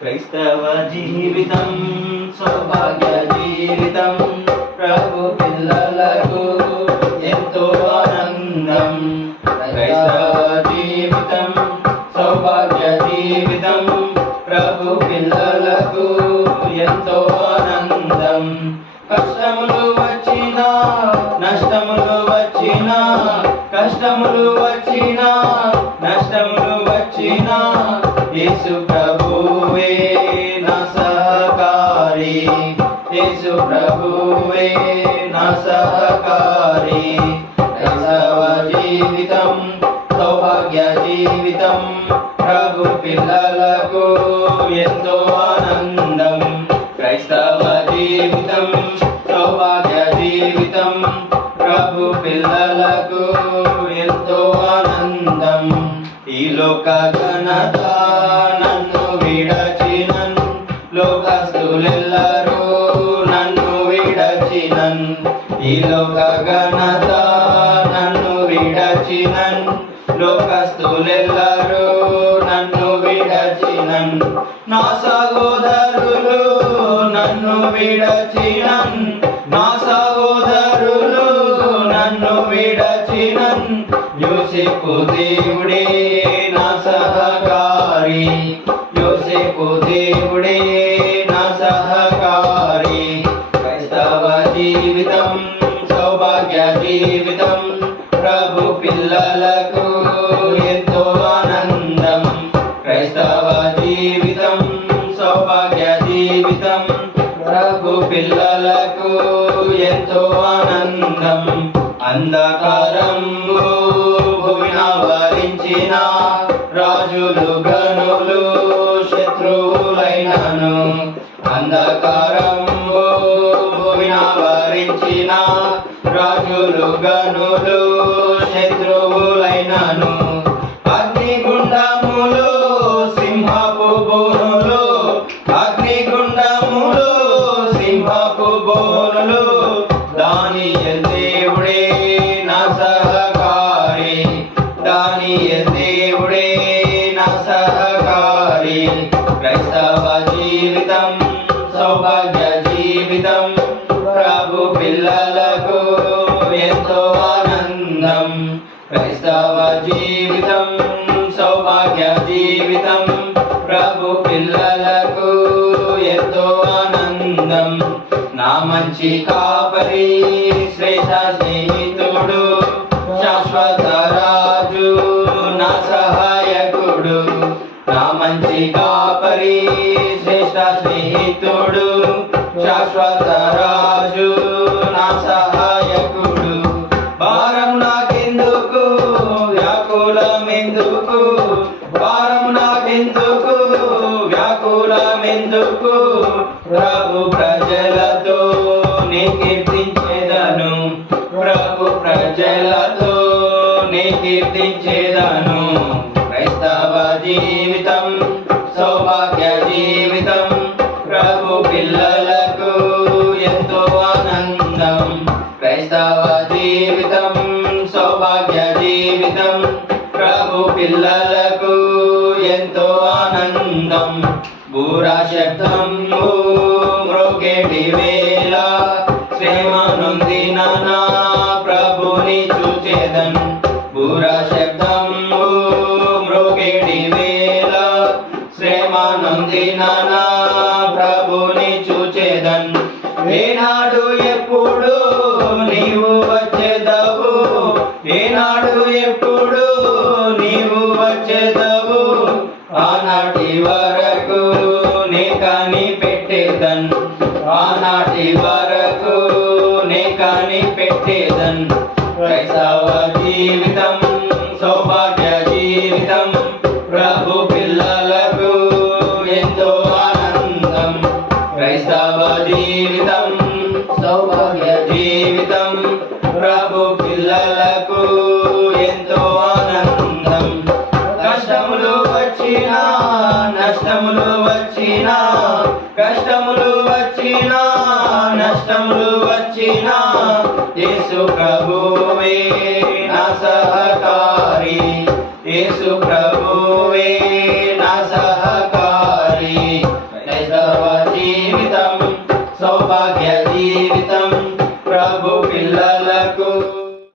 క్రైస్తవ జీవితం సౌభాగ్య జీవితం, ప్రభు పిల్లలకు ఎంతో ఆనందం. క్రైస్తవ జీవితం సౌభాగ్య జీవితం, ప్రభు పిల్లలకు ఎంతో ఆనందం. కష్టములు వచ్చినా నష్టములు వచ్చినా, కష్టములు వచ్చినా నష్టములు వచ్చినా, యేసు ప్రభువే నా సహకారి, యేసు ప్రభువే నా సహకారి. క్రైస్తవ జీవితం సౌభాగ్య జీవితం, ప్రభు పిల్లలకు ఎంతో ఆనందం. క్రైస్తవ జీవితం సౌభాగ్య జీవితం, ప్రభు పిల్లలకు ఎంతో ఆనందం. ఈ లోక ఘనత నన్ను విడచినన్, లోకస్తులెల్లరూ నన్ను విడచినన్. ఈ లోక ఘనత నన్ను విడచినన్, లోకస్తులెల్లరూ నన్ను విడచినన్. నా సహోదరులు నన్ను విడచినన్, నా సహోదరులు నన్ను విడచినన్. యోసేపు దేవుడే నా సహకారి, యోసేపు దేవుడే నా సహకారి. క్రైస్తవ జీవితం సౌభాగ్య జీవితం, ప్రభు పిల్లలకు ఎంతో ఆనందం. క్రైస్తవ జీవితం సౌభాగ్య జీవితం, ప్రభు పిల్లలకు ఎంతో ఆనందం. అంధకారము భూమిని ఆవరించిన, రాజులు గనులు శత్రువులైనను. అంధకారము భూమిని ఆవరించిన, రాజులు గనులు శత్రువులైనను. అగ్నిగుండములు సింహపు బోనులు, అగ్నిగుండములు సింహపు బోనులు, దానియేలు దేవుడే నా సహకారి, దానియేలు దేవుడే నా సహకారి. క్రైస్తవ జీవితం సౌభాగ్య జీవితం, ప్రభు పిల్లలకు ఎంతో ఆనందం. క్రైస్తవ జీవితం సౌభాగ్య జీవితం, ప్రభు పిల్లలకు ఎంతో ఆనందం. నా మంచి కాపరి శ్రేష్ఠ స్నేహితుడు, శాశ్వత రాజు నా సహాయకుడు. నా మంచి కాపరి శ్రేష్ఠ స్నేహితుడు, శాశ్వత రాజు నా సహాయకుడు. భారం నాకెందుకు వ్యాకులమెందుకు, భారం నాకెందుకు వ్యాకులమెందుకు, ప్రభు ప్రజలతో నీ కీర్తించేదను, ప్రభు ప్రజలతో నీ కీర్తించేదను. క్రైస్తవ జీవితం సౌభాగ్య జీవితం, ప్రభు పిల్లలకు ఎంతో ఆనందం. క్రైస్తవ జీవితం సౌభాగ్య జీవితం, ప్రభు పిల్లలకు ఎంతో ఆనందం. బూరా శబ్దము మ్రోగేటి వేళ, శ్రమ నొందిన నా ప్రభుని చూచెదన్. బూరా శబ్దము మ్రోగేటి వేళ, శ్రమ నొందిన నా ప్రభుని చూచెదన్. ఏనాడు ఎప్పుడు నీవు వచ్చేదవు, ఏనాడు ఎప్పుడు నీవు వచ్చేదవు, ఆనాటి వరకు నే కనిపెట్టేదన్, ఆనాటి వరకు నే కనిపెట్టేదన్. క్రైస్తవ జీవితం సౌభాగ్య జీవితం, ప్రభు పిల్లలకు ఎంతో ఆనందం. క్రైస్తవ జీవితం సౌభాగ్య జీవితం, ప్రభు పిల్లలకు ఎంతో ఆనందం. కష్టములు వచ్చినా నష్టములు వచ్చినా, కష్టములు వచ్చినా నష్టములు వచ్చినా, యేసు ప్రభువే నా సహకారి, యేసు ప్రభువే నా సహకారి. సౌభాగ్య జీవితం ప్రభు